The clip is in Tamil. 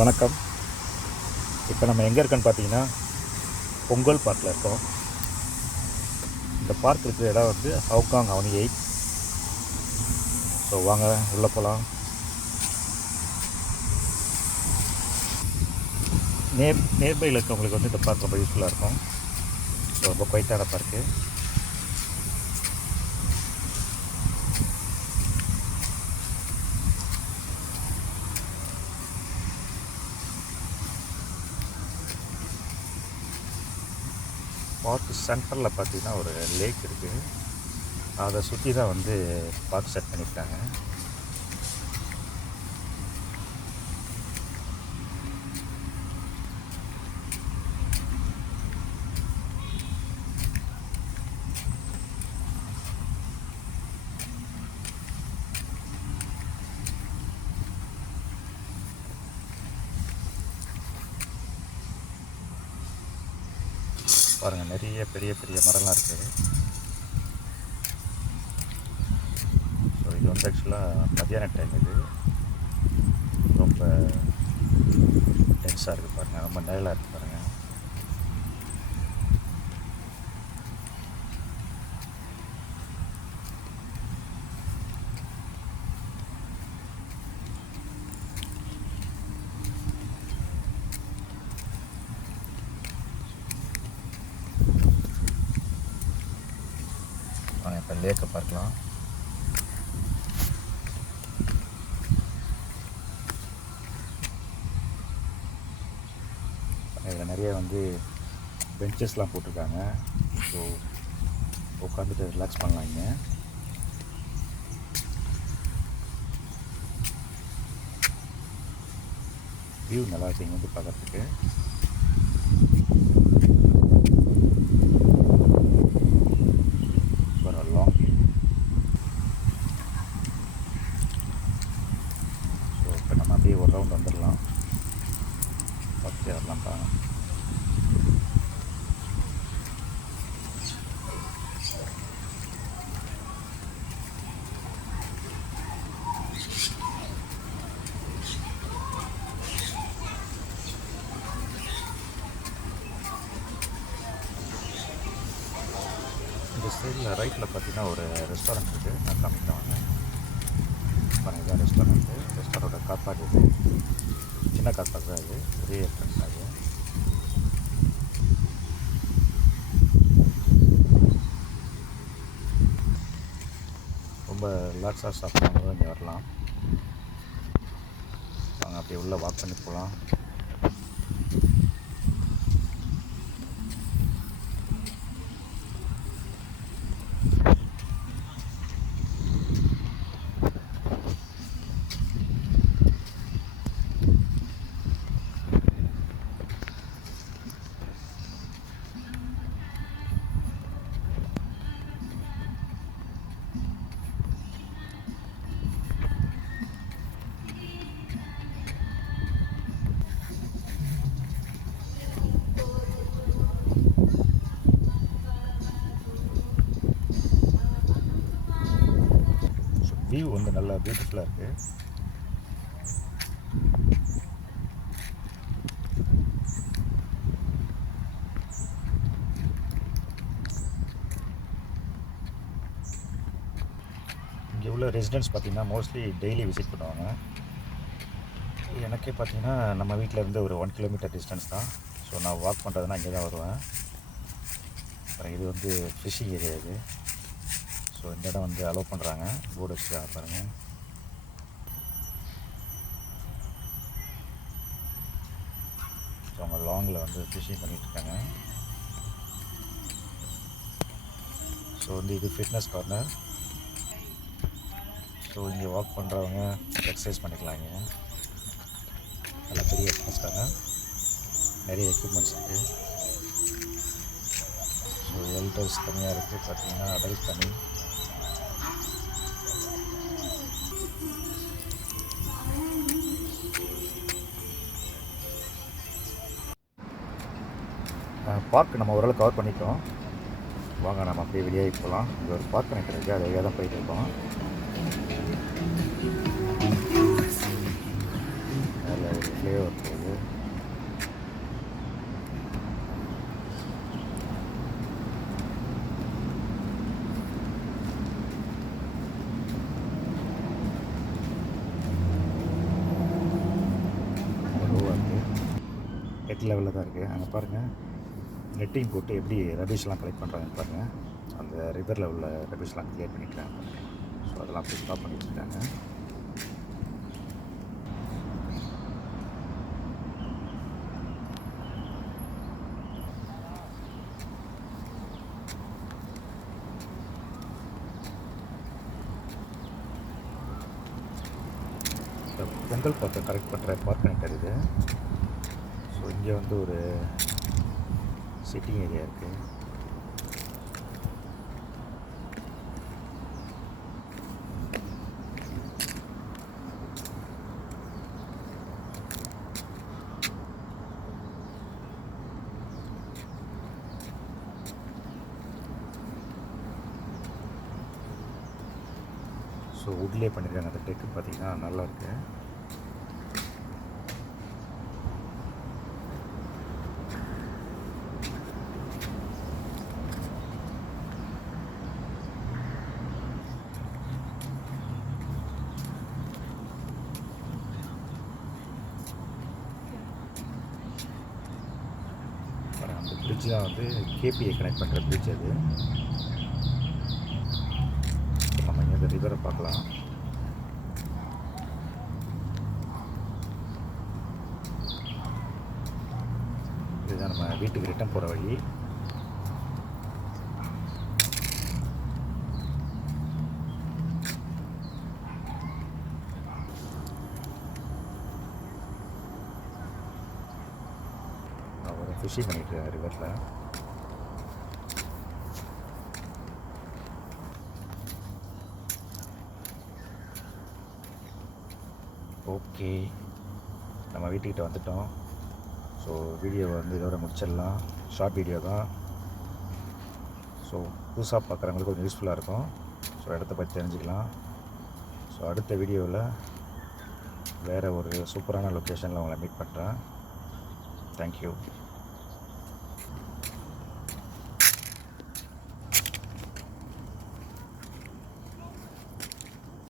வணக்கம். இப்போ நம்ம எங்கே இருக்கோன்னு பார்த்தீங்கன்னா பொங்கல் பார்க்கில் இருக்கோம். இந்த பார்க் இருக்கிற இடம் வந்து ஹவுகாங் அவனி எயிட் ஸோ வாங்க உள்ளே போகலாம் நேர் நேர்பையில் இருக்கவங்களுக்கு வந்து இந்த பார்க் ரொம்ப யூஸ்ஃபுல்லாக இருக்கும். ஸோ ரொம்ப குவைட்டான பார்க்கு பார்க் சென்டரில் பார்த்திங்கன்னா ஒரு லேக் இருக்குது அதை சுற்றி தான் வந்து பார்க் செட் பண்ணியிருக்காங்க பாருங்கள் நிறைய பெரிய பெரிய மரம்லாம் இருக்குது ஸோ இது வந்து ஆக்சுவலாக மத்தியான டைம் இது. ரொம்ப டென்ஸாக இருக்குது பாருங்கள் ரொம்ப நிழலாக இருக்குது பாருங்கள் வாங்க இப்போ லேக்கை பார்க்கலாம். இதில் நிறைய வந்து பெஞ்சஸ்லாம் போட்டிருக்காங்க. ஸோ உட்காந்துட்டு ரிலாக்ஸ் பண்ணலாம் இங்கே. வியூ நல்லா இருக்கு இங்கே வந்து பார்க்கறதுக்கு for a long view. So இப்போ நம்ம அப்படியே ஒரு ரவுண்ட் வந்துடலாம் ஓகே வரலாம் பாருங்க இந்த சைடில் ரைட்டில் பார்த்தீங்கன்னா ஒரு ரெஸ்டாரண்ட் இருக்குது நான் காமிக்கிறேன் வாங்க பாருங்க இதான் ரெஸ்டாரண்ட்டு ரெஸ்டாரண்ட்டோட காப்பாடு இது. சின்ன காப்பாடு தான் இது. ஒரே என்ட்ரன்ஸ் அது. ரொம்ப ரிலாக்ஸாக சாப்பிட்றவங்க இங்கே வரலாம். வாங்க அப்படியே உள்ளே வாக் பண்ணி போகலாம் வியூ வந்து நல்லா பியூட்டிஃபுல்லாக இருக்குது இங்கே உள்ள ரெசிடென்ட்ஸ் பார்த்திங்கன்னா மோஸ்ட்லி டெய்லி விசிட் பண்ணுவாங்க. எனக்கே பார்த்தீங்கன்னா நம்ம வீட்டில் இருந்து ஒரு ஒன் கிலோமீட்டர் டிஸ்டன்ஸ் தான். ஸோ நான் வாக் பண்ணுறதுனா இங்கே தான் வருவேன். அப்புறம் இது வந்து ஃபிஷிங் ஏரியா இது. ஸோ இந்த இடம் வந்து அலோவ் பண்ணுறாங்க போர்டு வச்சுருக்காங்க பாருங்கள் ஸோ அவங்க லாங்கில் வந்து ஃபிஷிங் பண்ணிகிட்ருக்காங்க ஸோ வந்து இது ஃபிட்னஸ் கார்னர் ஸோ இங்கே வாக் பண்ணுறவங்க எக்ஸசைஸ் பண்ணிக்கலாம் இங்கே. பெரிய ஃபிட்னஸ் கார்னர் நிறைய எக்யூப்மெண்ட்ஸ் இருக்குது ஸோ எல்டர்ஸ் தனியாக இருக்குது பார்த்திங்கன்னா அடல்ட் தனி. பார்க் நம்ம ஓரளவு கவர் பண்ணிட்டோம். வாங்க நம்ம அப்படியே வெளியே போகலாம் இங்கே ஒரு பார்க் கனெக்ட் இருக்குது அது வழியாக தான் போயிட்டு இருக்கோம். அதில் ஒரு ஃப்ளேவர் போகுது. லோவாக இருக்குது ஹெட் லெவலில் தான் இருக்குது அங்கே பாருங்கள் நெட்டையும் போட்டு எப்படி ரபிஷ்லாம் கலெக்ட் பண்ணுறாங்கன்னு பாருங்கள் அந்த ரிவரில் உள்ள ரபிஷ்லாம் கிளியர் பண்ணிக்கிறாங்க ஸோ அதெல்லாம் அப்படி ஸ்டாப் பண்ணிட்டு இருக்காங்க. பொங்கல் பார்க்க கரெக்ட் பண்ணுற பார்க் கனெக்டர் இது ஸோ இங்கே வந்து ஒரு சிட்டிங் ஏரியா இருக்குது ஸோ வுட்லேயே பண்ணியிருக்காங்க அந்த டெக்கு பார்த்தீங்கன்னா நல்லா பிரிட்ஜ் தான் வந்து கேபியை கனெக்ட் பண்ணுற பிரிட்ஜ் அது. நம்ம இங்கே இந்த ரிவரை பார்க்கலாம். இதுதான் நம்ம வீட்டுக்கு ரிட்டன் போகிற வழி. ஃபிஷிங் பண்ணிட்டு இருக்காங்க ரிவரில் ஓகே. நம்ம வீட்டுக்கிட்ட வந்துட்டோம். ஸோ வீடியோவை வந்து இதோட முடிச்சிடலாம். ஷார்ட் வீடியோ தான். ஸோ புதுசாக பார்க்குறவங்களுக்கு கொஞ்சம் யூஸ்ஃபுல்லாக இருக்கும். ஸோ இடத்த பற்றி தெரிஞ்சுக்கலாம். ஸோ அடுத்த வீடியோவில் வேறு ஒரு சூப்பரான லொக்கேஷனில் உங்களை மீட் பண்ணுறேன் தேங்க்யூ